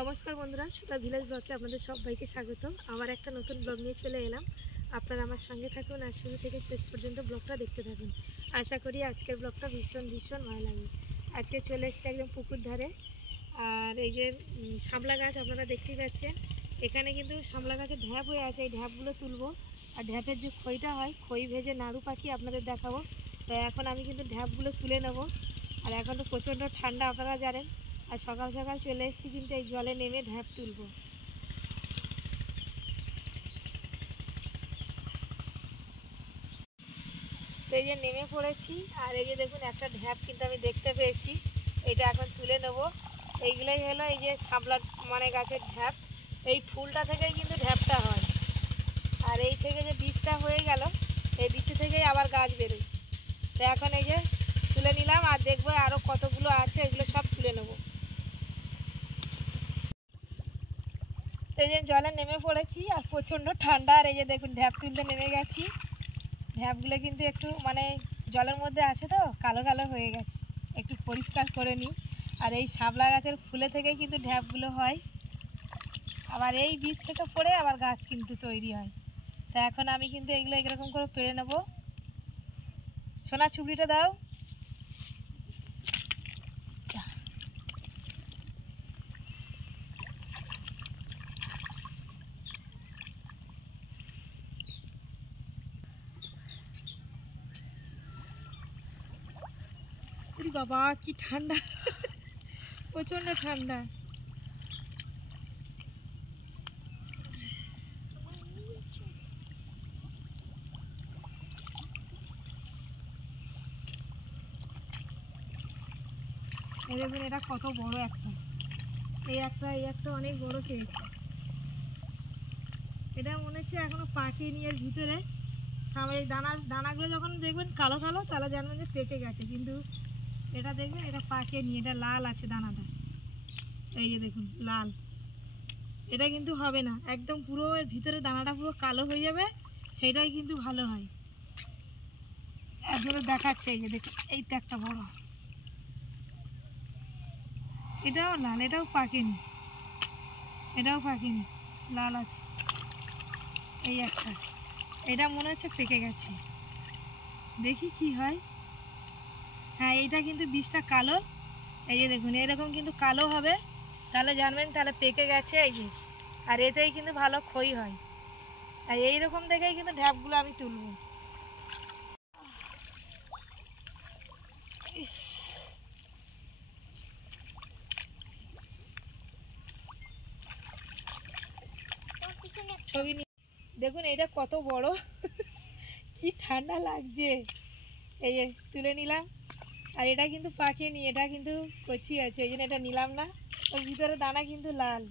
নমস্কার বন্ধুরা, সুতা ভিলেজ ব্লগে আপনাদের সবাইকে স্বাগত। আবার একটা নতুন ব্লগ নিয়ে চলে এলাম। আপনারা আমার সঙ্গে থাকুন আর শুরু থেকে শেষ পর্যন্ত ব্লগটা দেখতে থাকুন। আশা করি আজকের ব্লগটা ভীষণ ভালো লাগবে। আজকে চলে এসেছি একদম পুকুর ধারে। আর এই যে শামলা গাছ আপনারা দেখতেই পাচ্ছেন, এখানে কিন্তু শামলা গাছের ঢ্যাপ হয়ে আছে। এই ঢ্যাপগুলো তুলবো, আর ঢ্যাপের যে খইটা হয়, খই ভেজে নাড়ু পাখি আপনাদের দেখাবো। তো এখন আমি কিন্তু ঢ্যাপগুলো তুলে নেব। আর এখন তো প্রচণ্ড ঠান্ডা, আপনারা জানেন। আর সকাল সকাল চলে এসেছি কিন্তু এই জলে নেমে ঢ্যাপ তুলব। তো এই যে নেমে পড়েছি, আর এই যে দেখুন একটা ঢ্যাপ কিন্তু আমি দেখতে পেয়েছি। এটা এখন তুলে নেব। এইগুলোই হলো এই যে শামলার গাছের ঢ্যাপ। এই ফুলটা থেকেই কিন্তু ঢ্যাপটা হয়। আর এই থেকে যে বীজটা হয়ে গেল, এই বীজ থেকেই আবার গাছ বেরোয়। তো এখন এই যে তুলে নিলাম, আর দেখবো আরও কতগুলো আছে, এগুলো সব তুলে নেব। এই যে জলে নেমে পড়েছি, আর প্রচণ্ড ঠান্ডা। আর এই যে দেখুন ঢ্যাপ তুলতে নেমে গেছি। ঢ্যাপগুলো কিন্তু একটু জলের মধ্যে আছে, তো কালো কালো হয়ে গেছে। একটু পরিষ্কার করে নিই। আর এই শাপলা গাছের ফুলে থেকে কিন্তু ঢ্যাপগুলো হয়। আবার এই বীজ থেকে পড়ে আবার গাছ কিন্তু তৈরি হয়। তা এখন আমি কিন্তু এগুলো এরকম করে পেরে নেব। সোনা চুবড়িটা দাও। বাবা কি ঠান্ডা, প্রচণ্ড ঠান্ডা। এই দেখুন এটা কত বড় একটা। এই একটা অনেক বড় পেয়েছে। এটা মনে হচ্ছে এখনো পাকেনি। এর ভিতরে সামনে দানাগুলো যখন দেখবেন কালো কালো, তাহলে জানবেন যে পেকে গেছে। কিন্তু এটা দেখবেন এটা পাকেনি, এটা লাল আছে দানাটা। এই যে দেখুন লাল, এটা কিন্তু হবে না। একদম পুরো এর ভিতরে দানাটা পুরো কালো হয়ে যাবে, সেইটাই কিন্তু ভালো হয়। একবারে দেখাচ্ছে, এই যে দেখুন এই তো একটা বড়। এটাও লাল, এটাও পাকেনি, এটাও পাকেনি, লাল আছে। এই একটা, এটা মনে হচ্ছে পেকে গেছে। দেখি কি হয়। হ্যাঁ, এইটা কিন্তু বীজটা কালো। এই যে দেখুন এরকম কিন্তু কালো হবে, তাহলে জানবেন তাহলে পেকে গেছে। এই যে, আর এতেই কিন্তু ভালো খই হয়। আর এইরকম দেখেই কিন্তু ঢ্যাপগুলো আমি তুলব। ছবি দেখুন এটা কত বড়, কি ঠান্ডা লাগছে। এই যে তুলে নিলাম। আর এটা কিন্তু পাকেনি, এটা কিন্তু কচি আছে, এই জন্য এটা নিলাম না। ওর ভিতরে দানা কিন্তু লাল।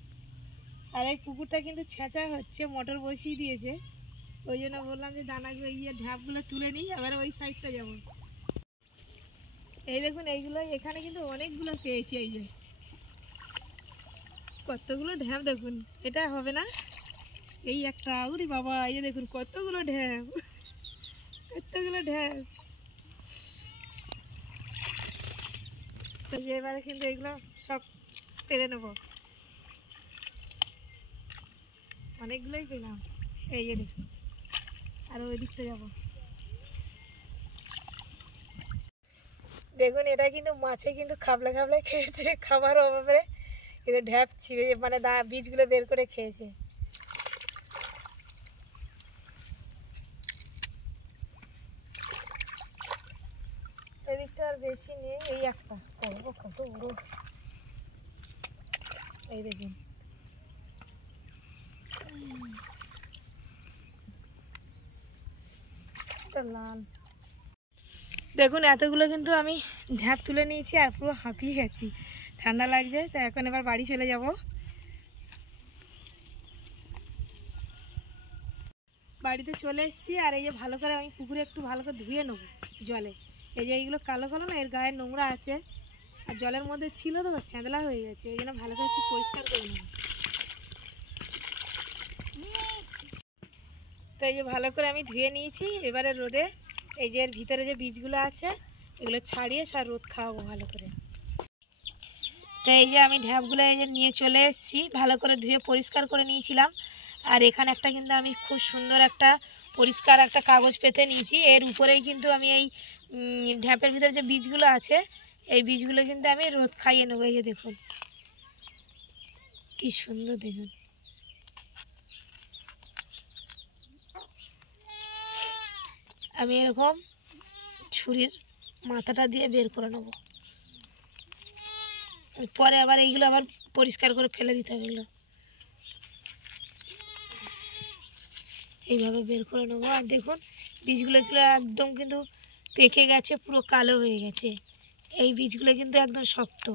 আর এই পুকুরটা কিন্তু ছেঁচা হচ্ছে, মোটর বসিয়ে দিয়েছে। ওই জন্য বললাম যে দানাগুলো ঢ্যাপগুলো তুলে নিই, আবার ওই সাইডটা যাবো। এই দেখুন এইগুলো এখানে কিন্তু অনেকগুলো পেয়েছি। এই যে কতগুলো ঢ্যাপ দেখুন, এটা হবে না। এই একটা, উরি বাবা, এই যে দেখুন কতগুলো ঢ্যাপ, কতগুলো ঢ্যাপ। তো এবারে কিন্তু এগুলো সব পেরে নেব। অনেকগুলোই পেলাম। এই যে দেখুন, আর ওই দিকটা যাব। দেখুন এটা কিন্তু মাছে কিন্তু খাবলা খাবলা খেয়েছে, খাবার অভাবে কিন্তু ঢ্যাপ ছিঁড়ে বীজগুলো বের করে খেয়েছে। এদিকটা আর বেশি নেই, এই একটা করবো কত বড়। এই দেখুন লাল। দেখুন এতগুলো কিন্তু আমি ঢ্যাপ তুলে নিয়েছি, আর পুরো হাঁপিয়ে গেছি, ঠান্ডা লাগছে। তো এখন এবার বাড়ি চলে যাব। বাড়িতে চলে এসেছি, আর এই যে ভালো করে আমি পুকুরে একটু ভালো করে ধুয়ে নেবো জলে। এই যে এইগুলো কালো কালো না, এর গায়ে নোংরা আছে, আর জলের মধ্যে ছিল তো স্যাঁদলা হয়ে গেছে। এই জন্য ভালো করে একটু পরিষ্কার করে নেব। তো এই যে ভালো করে আমি ধুয়ে নিয়েছি। এবারে রোদে এই যে এর ভিতরে যে বীজগুলো আছে, এগুলো ছাড়িয়ে সব রোদ খাওয়াবো ভালো করে। তো তো এই যে আমি ঢ্যাপগুলো এই যে নিয়ে চলে এসেছি, ভালো করে ধুয়ে পরিষ্কার করে নিয়েছিলাম। আর এখানে একটা কিন্তু আমি খুব সুন্দর একটা পরিষ্কার একটা কাগজ পেতে নিয়েছি, এর উপরেই কিন্তু আমি এই ঢ্যাপের ভিতরে যে বীজগুলো আছে এই বীজগুলো কিন্তু আমি রোদ খাইয়ে নেবো। এই যে দেখুন কি সুন্দর, দেখুন আমি এরকম ছুরির মাথাটা দিয়ে বের করে নেব, পরে আবার এইগুলো আবার পরিষ্কার করে ফেলে দিতে হবে। এগুলো এইভাবে বের করে নেবো। আর দেখুন বীজগুলো একদম কিন্তু পেকে গেছে, পুরো কালো হয়ে গেছে। এই বীজগুলো কিন্তু একদম শক্ত।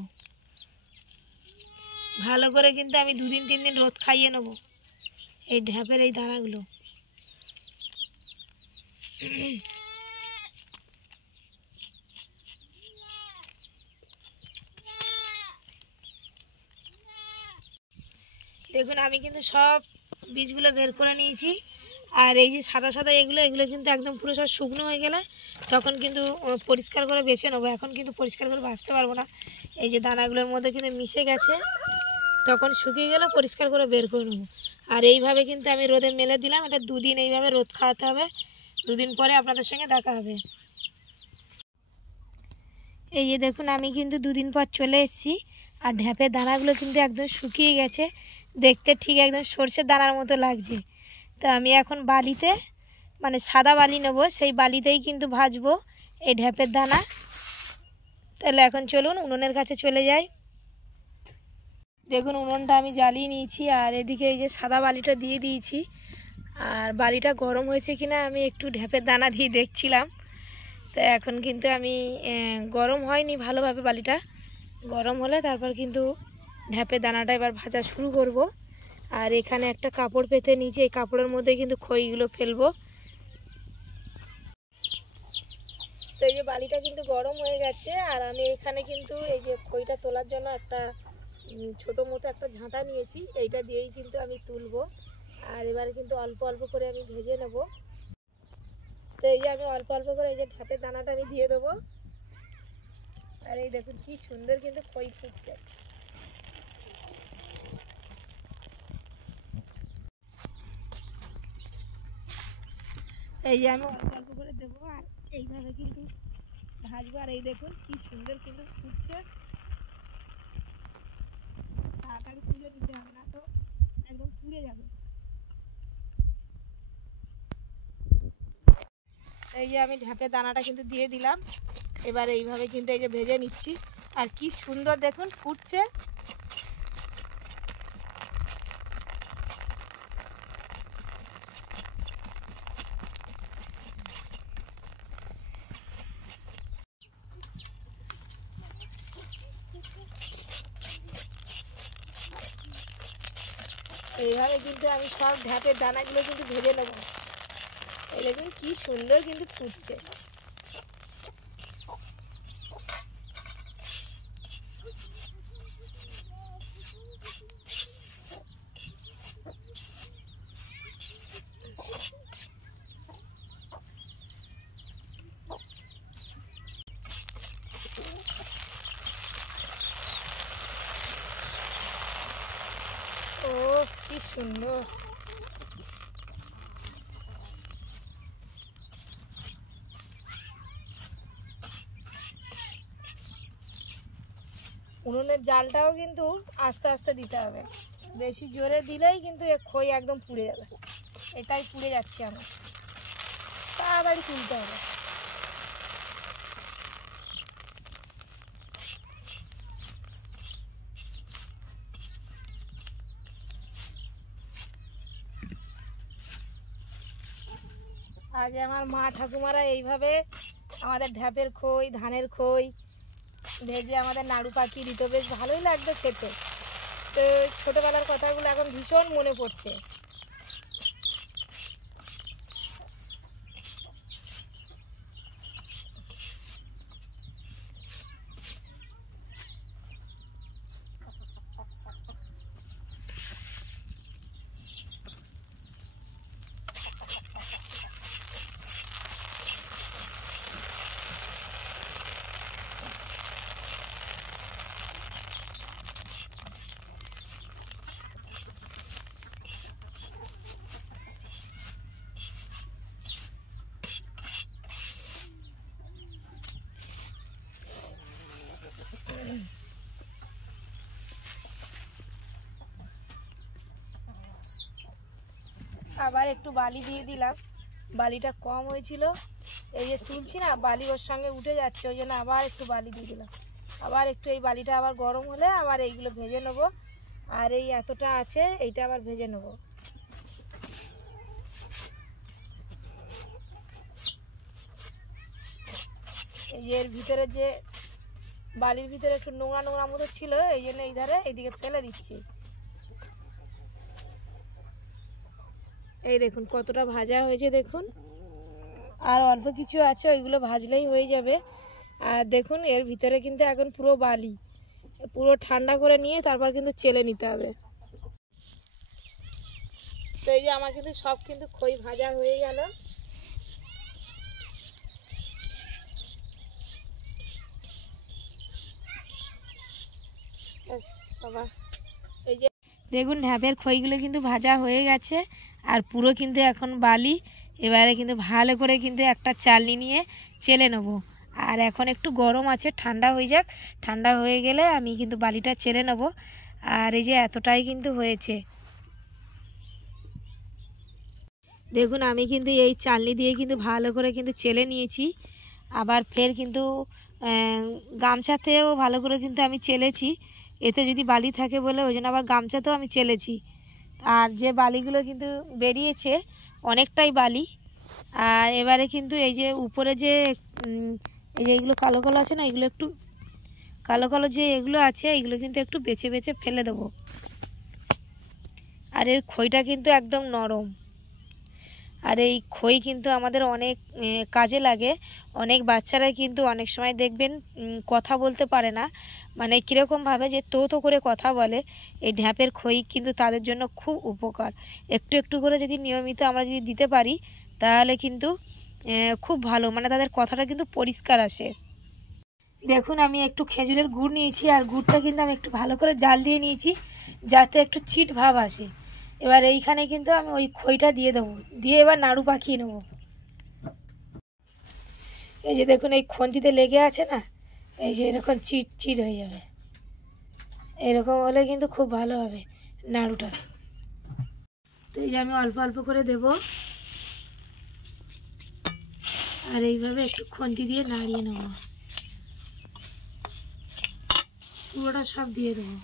ভালো করে কিন্তু আমি 2 দিন 3 দিন রোদ খাইয়ে নেব এই ঢ্যাপের এই দানাগুলো। দেখুন আমি কিন্তু সব বীজগুলো বের করে নিয়েছি। আর এই যে সাদা সাদা এগুলো কিন্তু একদম পুরো সব শুকনো হয়ে গেলে তখন কিন্তু পরিষ্কার করে বেছে নেবো। এখন কিন্তু পরিষ্কার করে বাছতে পারবো না, এই যে দানাগুলোর মধ্যে কিন্তু মিশে গেছে, তখন শুকিয়ে গেলে পরিষ্কার করে বের করে নেবো। আর এইভাবে কিন্তু আমি রোদে মেলে দিলাম, এটা 2 দিন এইভাবে রোদ খাওয়াতে হবে। 2 দিন পরে আপনাদের সঙ্গে দেখা হবে। এই যে দেখুন আমি কিন্তু 2 দিন পর চলে এসেছি, আর ঢ্যাপের দানাগুলো কিন্তু একদম শুকিয়ে গেছে, দেখতে ঠিক একদম সরষের দানার মতো লাগছে। তো আমি এখন বালিতে মানে সাদা বালি নেব, সেই বালিতেই কিন্তু ভাজবো এই ঢ্যাপের দানা। তাহলে এখন চলুন উনুনের কাছে চলে যাই। দেখুন উনুনটা আমি জ্বালিয়ে নিয়েছি, আর এদিকে এই যে সাদা বালিটা দিয়ে দিয়েছি। আর বালিটা গরম হয়েছে কিনা আমি একটু ঢ্যাপের দানা দিয়ে দেখছিলাম। তো এখন কিন্তু আমি গরম হয়নি ভালোভাবে, বালিটা গরম হলে তারপর কিন্তু ঢ্যাপের দানাটা এবার ভাজা শুরু করব। আর এখানে একটা কাপড় পেতে নিয়েছি, এই কাপড়ের মধ্যে কিন্তু খইগুলো ফেলবো। তো এই যে বালিটা কিন্তু গরম হয়ে গেছে, আর আমি এখানে কিন্তু এই যে খইটা তোলার জন্য একটা ছোট মতো একটা ঝাঁটা নিয়েছি, এইটা দিয়েই কিন্তু আমি তুলবো। আর এবারে কিন্তু অল্প অল্প করে আমি ভেজে নেব। তো এই যে আমি অল্প অল্প করে এই যে ঢ্যাপের দানাটা আমি দিয়ে দেবো। আর এই দেখুন কি সুন্দর কিন্তু খই ফুটছে। এই যে আমি অল্প অল্প করে দেবো, আর এইভাবে কিন্তু ভাজবো। আর এই দেখুন কি সুন্দর কিন্তু ফুটছে। তাড়াতাড়ি তুলে দিতে হবে, না তো একদম পুড়ে যাবে। এই যে আমি ঢ্যাপের দানাটা কিন্তু দিয়ে দিলাম, এবার এইভাবে কিন্তু এই যে ভেজে নিচ্ছি। আর কি সুন্দর দেখুন ফুটছে। এইভাবে কিন্তু আমি সব ঢ্যাপের দানাগুলো কিন্তু ভেজে নেব। এই দেখুন কি সুন্দর কিন্তু ফুটছে। ও কি সুন্দর। উনুনের জালটাও কিন্তু আস্তে আস্তে দিতে হবে, বেশি জোরে দিলেই কিন্তু খই একদম পুড়ে যাবে। এটাই পুড়ে যাচ্ছে আমার, তাড়াতাড়ি তুলতে হবে। আগে আমার মা ঠাকুমারা এইভাবে আমাদের ঢ্যাপের খই, ধানের খই ভেজে আমাদের নাড়ু পাকিয়ে দিত, বেশ ভালোই লাগতো খেতে। তো ছোটোবেলার কথাগুলো এখন ভীষণ মনে পড়ছে। আবার একটু বালি দিয়ে দিলাম, বালিটা কম হয়েছিল, এই যে তুলছি না বালি ওর সঙ্গে উঠে যাচ্ছে, ওই জন্য আবার একটু বালি দিয়ে দিলাম। আবার একটু এই বালিটা আবার গরম হলে আবার এইগুলো ভেজে নেবো, আর এই এতটা আছে এইটা আবার ভেজে নেবো। এই যে এর ভিতরে যে বালির ভিতরে একটু নোংরা নোংরা মতো ছিল, এই জন্য এই ধারে এইদিকে ফেলে দিচ্ছি। এই দেখুন কতটা ভাজা হয়েছে, দেখুন আর অল্প কিছু আছে, ওইগুলো ভাজলেই হয়ে যাবে। আর দেখুন এর ভিতরে কিন্তু এখন পুরো বালি, পুরো ঠান্ডা করে নিয়ে তারপর কিন্তু চেলে নিতে হবে। তো এই যে আমার কিন্তু সব কিন্তু খই ভাজা হয়ে গেল। বাবা এই যে দেখুন ঢ্যাপের খইগুলো কিন্তু ভাজা হয়ে গেছে, আর পুরো কিন্তু এখন বালি। এবারে কিন্তু ভালো করে কিন্তু একটা চালনি নিয়ে চেলে নেব। আর এখন একটু গরম আছে, ঠান্ডা হয়ে যাক, ঠান্ডা হয়ে গেলে আমি কিন্তু বালিটা চেলে নেব। আর এই যে এতটাই কিন্তু হয়েছে, দেখুন আমি কিন্তু এই চালনি দিয়ে কিন্তু ভালো করে কিন্তু চেলে নিয়েছি। আবার ফের কিন্তু গামছাতেও ভালো করে কিন্তু আমি চেলেছি, এতে যদি বালি থাকে বলে ওই জন্য আবার গামছাতেও আমি চেলেছি। আর যে বালিগুলো কিন্তু বেরিয়েছে অনেকটাই বালি। আর এবারে কিন্তু এই যে উপরে যে এই যে এইগুলো কালো কালো আছে না, এগুলো একটু কালো কালো যে এগুলো আছে এইগুলো কিন্তু একটু বেছে বেছে ফেলে দেবো। আর এর খইটা কিন্তু একদম নরম, আর এই খই কিন্তু আমাদের অনেক কাজে লাগে। অনেক বাচ্চারা কিন্তু অনেক সময় দেখবেন কথা বলতে পারে না, মানে কীরকমভাবে যে তো তো করে কথা বলে, এই ঢ্যাপের খই কিন্তু তাদের জন্য খুব উপকার। একটু একটু করে যদি নিয়মিত আমরা যদি দিতে পারি তাহলে কিন্তু খুব ভালো, মানে তাদের কথাটা কিন্তু পরিষ্কার আসে। দেখুন আমি একটু খেজুরের গুড় নিয়েছি, আর গুড়টা কিন্তু আমি একটু ভালো করে জাল দিয়ে নিয়েছি যাতে একটু চিট ভাব আসে। এবার এইখানে কিন্তু আমি ওই খইটা দিয়ে দেবো, দিয়ে এবার নাড়ু পাকিয়ে নেবো। এই যে দেখুন এই খন্তিতে লেগে আছে না, এই যে এরকম চিট চিট হয়ে যাবে, এরকম হলে কিন্তু খুব ভালো হবে নাড়ুটা। তো এই যে আমি অল্প অল্প করে দেব, আর এইভাবে একটু খন্তি দিয়ে নাড়িয়ে নেব, পুরোটা সব দিয়ে দেবো।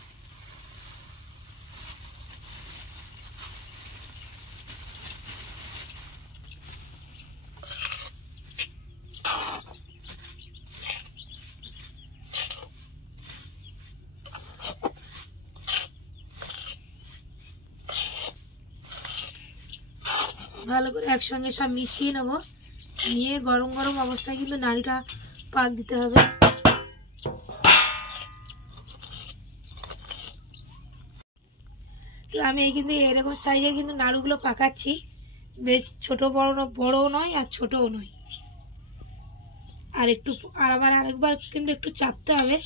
ভালো করে একসঙ্গে সব মিশিয়ে নেব, নিয়ে গরম গরম অবস্থায় কিন্তু নাড়িটা পাক দিতে হবে। তো আমি এই কিন্তু এরকম সাইজের কিন্তু নাড়ুগুলো পাকাচ্ছি, বেশ ছোট বড়ও নয় আর ছোটও নয়। আর একটু আরেকবার কিন্তু একটু চাপতে হবে,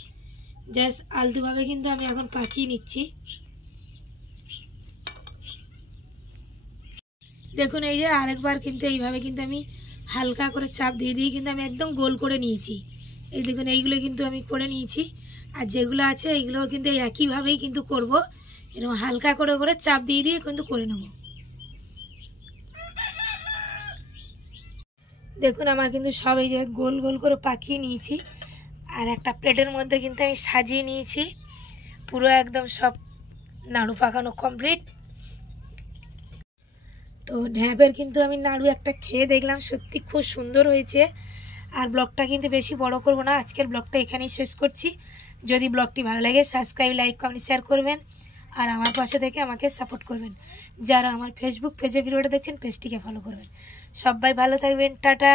জাস্ট আলতুভাবে কিন্তু আমি এখন পাকিয়ে নিচ্ছি। দেখুন এই যে আরেকবার কিন্তু এইভাবে কিন্তু আমি হালকা করে চাপ দিয়ে দিয়ে কিন্তু আমি একদম গোল করে নিয়েছি। এই দেখুন এইগুলো কিন্তু আমি করে নিয়েছি, আর যেগুলো আছে এইগুলোও কিন্তু একইভাবেই কিন্তু করব, এরকম হালকা করে করে চাপ দিয়ে দিয়ে কিন্তু করে নেব। দেখুন আমার কিন্তু সব এই যে গোল গোল করে পাকিয়ে নিয়েছি, আর একটা প্লেটের মধ্যে কিন্তু আমি সাজিয়ে নিয়েছি। পুরো একদম সব নাড়ু পাকানো কমপ্লিট। তো ঢ্যাপের কিন্তু আমি নাড়ু একটা খেয়ে দেখলাম, সত্যি খুব সুন্দর হয়েছে। আর ব্লগটা কিন্তু বেশি বড় করব না, আজকের ব্লগটা এখানেই শেষ করছি। যদি ব্লগটি ভালো লাগে সাবস্ক্রাইব, লাইক, কমেন্ট, শেয়ার করবেন, আর আমার পাশে থেকে আমাকে সাপোর্ট করবেন। যারা আমার ফেসবুক পেজে ভিডিওটা দেখছেন পেজটিকে ফলো করবেন। সবাই ভালো থাকবেন, টাটা।